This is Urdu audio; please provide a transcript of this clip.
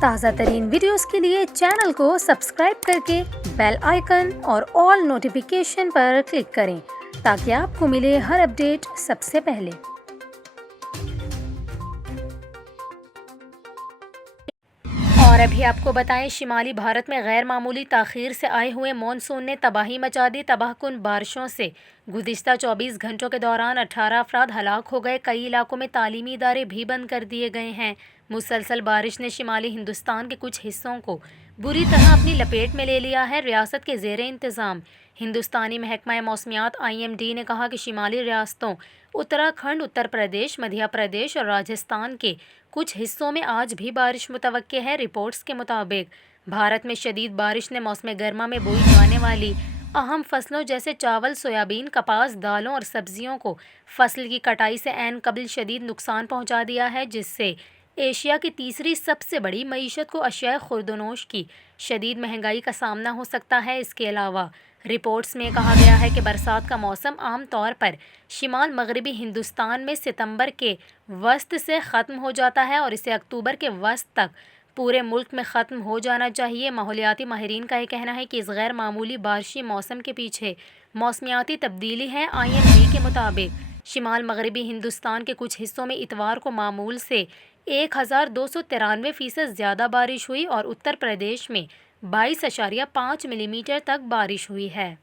تازہ ترین ویڈیوز کے لیے چینل کو سبسکرائب کر کے بیل آئیکن اور آل نوٹیفیکیشن پر کلک کریں تاکہ آپ کو ملے ہر اپڈیٹ سب سے پہلے۔ اور ابھی آپ کو بتائیں، شمالی بھارت میں غیر معمولی تاخیر سے آئے ہوئے مانسون نے تباہی مچا دی۔ تباہ کن بارشوں سے گزشتہ 24 گھنٹوں کے دوران 18 افراد ہلاک ہو گئے۔ کئی علاقوں میں تعلیمی ادارے بھی بند کر دیے گئے ہیں۔ مسلسل بارش نے شمالی ہندوستان کے کچھ حصوں کو بری طرح اپنی لپیٹ میں لے لیا ہے۔ ریاست کے زیر انتظام ہندوستانی محکمہ موسمیات IMD نے کہا کہ شمالی ریاستوں اتراکھنڈ، اتر پردیش، مدھیہ پردیش اور راجستھان کے کچھ حصوں میں آج بھی بارش متوقع ہے۔ رپورٹس کے مطابق بھارت میں شدید بارش نے موسم گرما میں بوئی جانے والی اہم فصلوں جیسے چاول، سویابین، کپاس، دالوں اور سبزیوں کو فصل کی کٹائی سے عین قبل شدید نقصان پہنچا دیا ہے، جس سے ایشیا کی تیسری سب سے بڑی معیشت کو اشیاء خوردونوش کی شدید مہنگائی کا سامنا ہو سکتا ہے۔ اس کے علاوہ رپورٹس میں کہا گیا ہے کہ برسات کا موسم عام طور پر شمال مغربی ہندوستان میں ستمبر کے وسط سے ختم ہو جاتا ہے اور اسے اکتوبر کے وسط تک پورے ملک میں ختم ہو جانا چاہیے۔ ماحولیاتی ماہرین کا یہ کہنا ہے کہ اس غیر معمولی بارشی موسم کے پیچھے موسمیاتی تبدیلی ہے۔ IMD کے مطابق شمال مغربی ہندوستان کے کچھ حصوں میں اتوار کو معمول سے 1293% زیادہ بارش ہوئی اور اتر پردیش میں 22.5 ملی میٹر تک بارش ہوئی ہے۔